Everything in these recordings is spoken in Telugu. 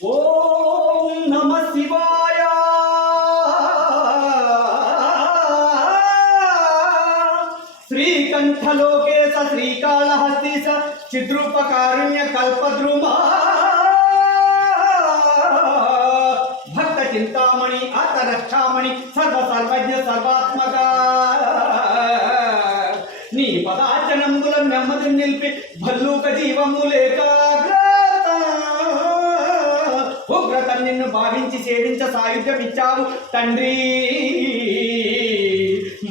ఓం నమ శివాయ. శ్రీకంఠలోకేశ శ్రీకాళహస్తీశ చిద్రూపకారుణ్య కల్పద్రుమా భక్త చింతామణి ఆతరక్షామణి సర్వసర్వజ్ఞ సర్వాత్మక నీ పదార్చనంబుల నెమ్మది నిలిపి భల్లూక జీవము లేక ఉగ్రత నిన్ను భావించి సేవించ సాయుధ్యమిచ్చావు తండ్రి.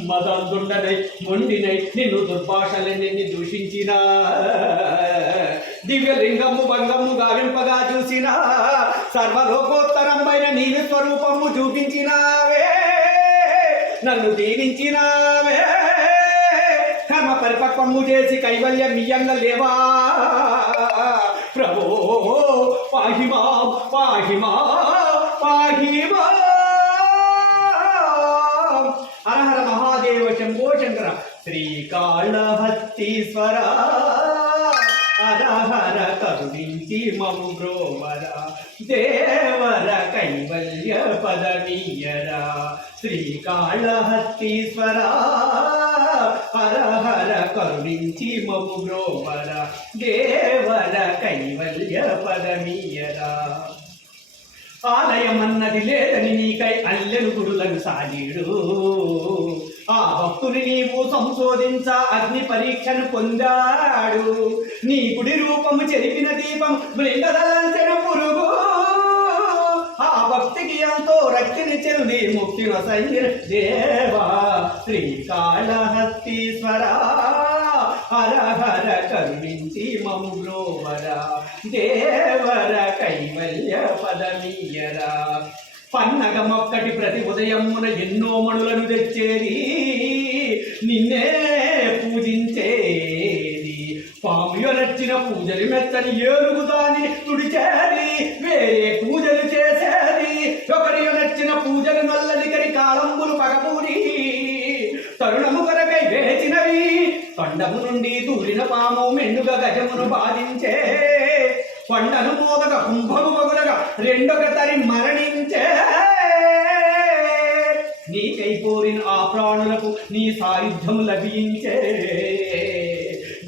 మదందుండనై మొండినై నిన్ను దుర్భాషలన్నీ దూషించిన దివ్యలింగము భంగము గావింపగా చూసిన సర్వలోకోత్తరంపైన నీవి స్వరూపము చూపించినావే, నన్ను దీవించినావే. కర్మ పరిపక్వము చేసి కైవల్యం మియ్యంగా లేవా ప్రభో. పాహిమా పాహిమా పాహిమా. హర హర మహాదేవ శంభో శంకర. శ్రీకాళహస్తీశ్వర హర హర కరుణించి మము బ్రోవర దేవర కైవల్య పదమీయర. శ్రీకాళహస్తీశ్వర హర హర కరుణించి మము బ్రోవర దేవర కైవల్య పదమీయర. ఆలయమన్నది లేదని నీకై అల్లెలు గుడులను సాగీడు. ఆ భక్తుని నీవు సంశోధించ అగ్ని పరీక్షను పొందాడు. నీ గుడి రూపము చెరిపిన దీపం మృంగదలంచెను పురుగు. ఆ భక్తికి ఎంతో రక్తిని చెల్లి ముక్తిన సంగిన దేవా. శ్రీకాళహస్తీశ్వర హర హర కరుణించి మము బ్రోవర దేవర కైవల్య పదమీయర. పన్నగమొక్కటి ప్రతి ఉదయమున ఎన్నో మణులను తెచ్చేది, నిన్నే పూజించేది. పాముయ నచ్చిన పూజలు మెత్తని ఏనుగు దానిని తుడిచేది, వేరే పూజలు చేసేది. ఒకరి నచ్చిన పూజలు నల్లది కరి కాళంబులు పగపూరి తరుణము కొరకై వేచినవి. కొండము నుండి దూరిన పాము మెండుగా గజమును బాధించే, కొండను మోదక కుంభము పగులగా రెండొక తరి మరణించే. నీకైపోరిన ఆ ప్రాణులకు నీ సాయుధ్యము లభించే.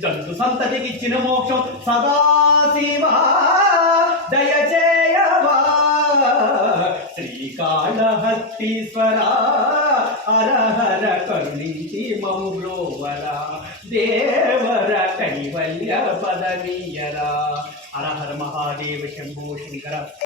జంతు సంతతికి ఇచ్చిన మోక్షం సదాశివా దయచేయవా. శ్రీకాళహస్తీశ్వర హర హర కరుణించి మము బ్రోవర దేవర కైవల్య పదమీయర. హర హర మహాదేవ శంభో శంకర.